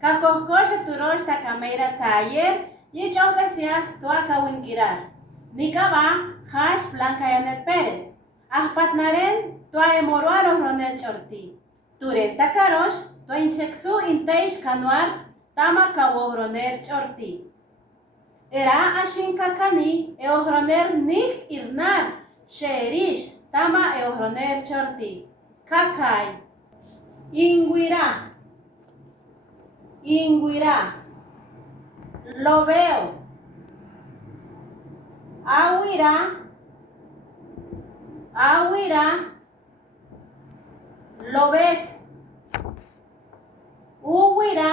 Kakojkoshe turosh takameira tzayer, yichos besia tuaka winkirar. Nikaba, hash Blanca Yanet Pérez. Ahpatnaren, tuae moruaro ronel chorti. Turen takarosh, tuincheksu inteish kanuar, tama kabo roner chorti. Era ashin kakani, eohroner nik irnar, sheerish, tama eohroner chorti. Kakai. Inguirá. Lo veo. Aguirá. Lo ves. Huirá.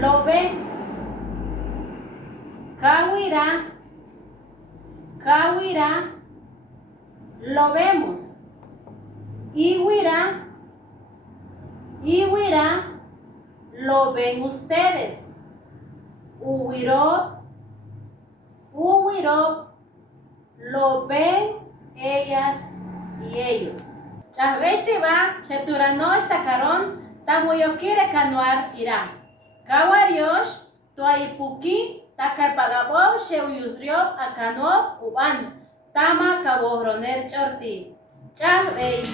Lo ve. Cahuirá. Lo vemos. Iwira, lo ven ustedes. Uwiro, lo ven ellas y ellos. Chahvestiba, Sheturano estacaron, tamuyokire kanuar irá. Kawariosh, tuaipuki, takapagabob, sheuyusriob, akanob, uban, tama kabohroner chorti. Chahvei.